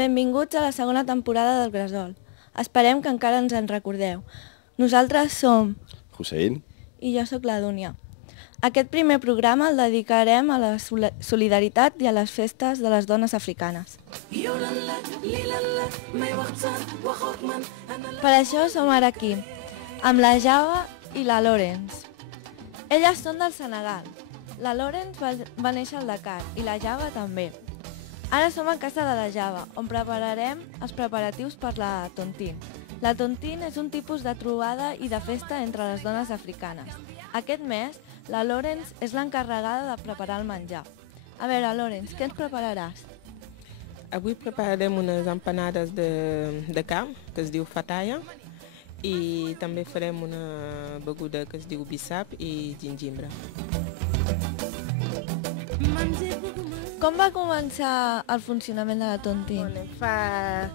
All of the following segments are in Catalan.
Benvinguts a la segona temporada del Gresol. Esperem que encara ens en recordeu. Nosaltres som... Hussein. I jo sóc la Dúnia. Aquest primer programa el dedicarem a la solidaritat i a les festes de les dones africanes. Per això som ara aquí, amb la Java i la Lawrence. Elles són del Senegal. La Lawrence va néixer al Dakar i la Java també. Ara som a casa de la Java, on prepararem els preparatius per la Tontine. La Tontine és un tipus de trobada i de festa entre les dones africanes. Aquest mes, la Lawrence és l'encarregada de preparar el menjar. A veure, Lawrence, què ens prepararàs? Avui prepararem unes empanades de carn, que es diu fataya, i també farem una beguda que es diu bissap i gingembre. Com va començar el funcionament de la Tontine? Fa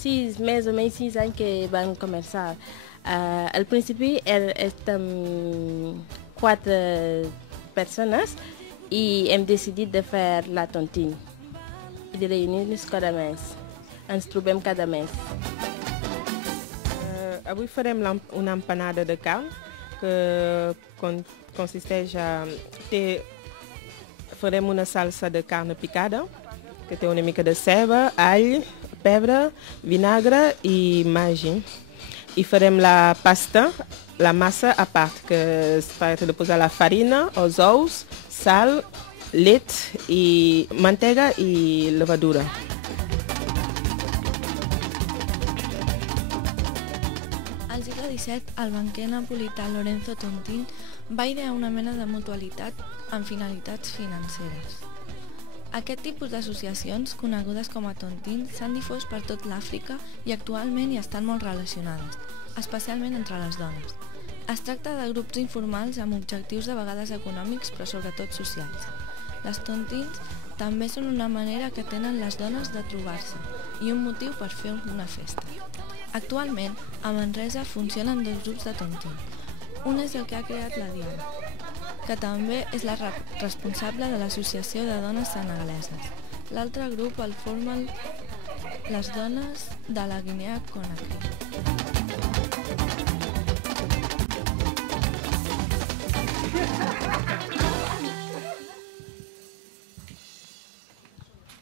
6 mesos, més 6 anys que van començar. Al principi érem 4 persones i hem decidit de fer la Tontine i de reunir-nos cada mes. Ens trobem cada mes. Avui farem una empanada de carn que consisteix a... Farem una salsa de carn picada que té una mica de ceba, all, pebre, vinagre i magi. I farem la pasta, la massa a part, que es tracta de posar la farina, els ous, sal, llet i mantega i levadura. Al segle XVII, el banquer napolità Lorenzo Tontine va idear una mena de mutualitat amb finalitats financeres. Aquest tipus d'associacions, conegudes com a tontines, s'han difós per tot l'Àfrica i actualment hi estan molt relacionades, especialment entre les dones. Es tracta de grups informals amb objectius de vegades econòmics però sobretot socials. Les tontines també són una manera que tenen les dones de trobar-se i un motiu per fer una festa. Actualment, a Manresa funcionen 2 grups de tontines. Un és el que ha creat la Diana, que també és la responsable de l'Associació de Dones Senegaleses. L'altre grup el formen les dones de la Guinea Conakry.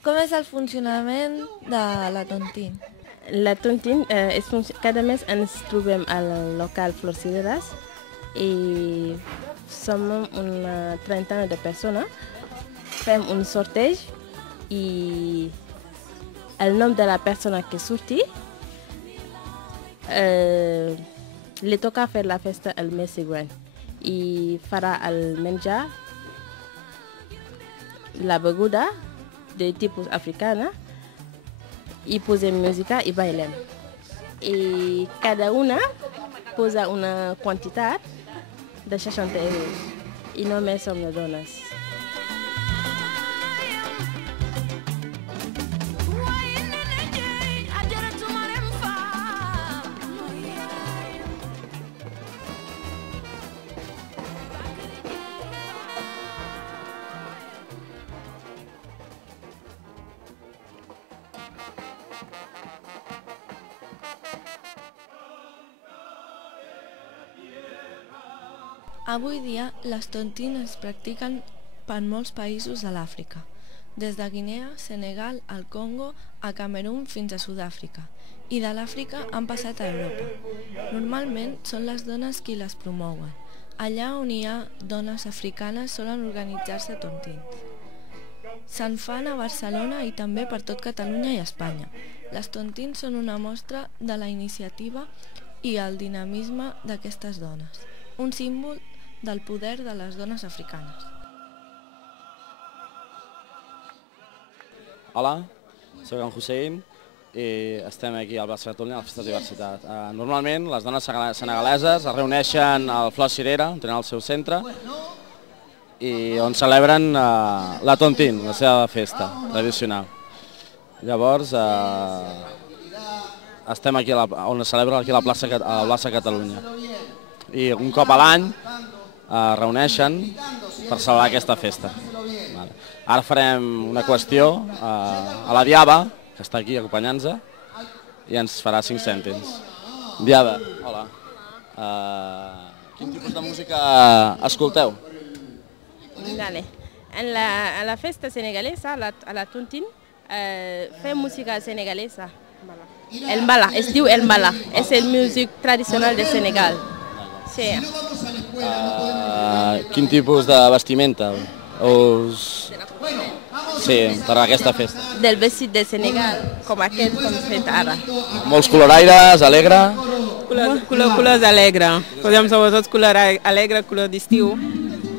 Com és el funcionament de la Tontine? La Tontine, cada mes ens trobem al local Flors Cireres i som una trentena de persones. Fem un sorteig i el nom de la persona que surti li toca fer la festa el mes següent i farà el menjar, la beguda de tipus africana i posem música i bailem. I cada una posa una quantitat de 60 euros i només som les dones. Avui dia, les tontines es practiquen per molts països de l'Àfrica, des de Guinea, Senegal, el Congo, a Camerún fins a Sud-àfrica, i de l'Àfrica han passat a Europa. Normalment són les dones qui les promouen. Allà on hi ha dones africanes solen organitzar-se tontines. Se'n fan a Barcelona i també per tot Catalunya i Espanya. Les tontines són una mostra de la iniciativa i el dinamisme d'aquestes dones, un símbol del poder de les dones africanes. Hola, soc en Hussein i estem aquí al Plaça Catalunya a la Festa de Diversitat. Normalment les dones senegaleses es reuneixen al Flors Cirera, on tenen el seu centre, i on celebren la Tontine, la seva festa tradicional. Llavors, estem aquí on es celebra aquí a la plaça Catalunya. I un cop a l'any es reuneixen per celebrar aquesta festa. Ara farem una qüestió a la Diava, que està aquí acompanyant-nos i ens farà 5 cèntims. Diada, hola. Quin tipus de música escolteu? Vale. En la festa senegalesa, a la Tontine, fem música senegalesa. El mbala, es diu el mbala, és el músic tradicional de Senegal. Sí. Quin tipus de vestimenta us... Sí, per aquesta festa. Del vestit de Senegal, com aquest que hem fet ara. Molts coloraires, alegre? Colors alegre. Posem sobretot color alegre, color d'estiu,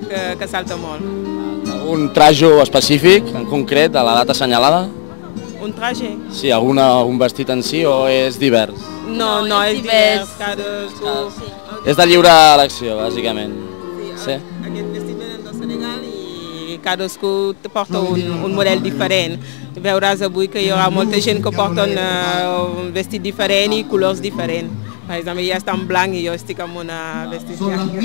que salta molt. Un trajo específic, en concret, de la data assenyalada? Un traje? Sí, algun vestit en si o és divers? No, és divers. És de lliure elecció, bàsicament. Sí? Aquest vestit venen del Senegal i cadascú porta un model diferent. Veuràs avui que hi haurà molta gent que porta un vestit diferent i colors diferents. Per exemple, ella està en blanc i jo estic amb una vestit blanca.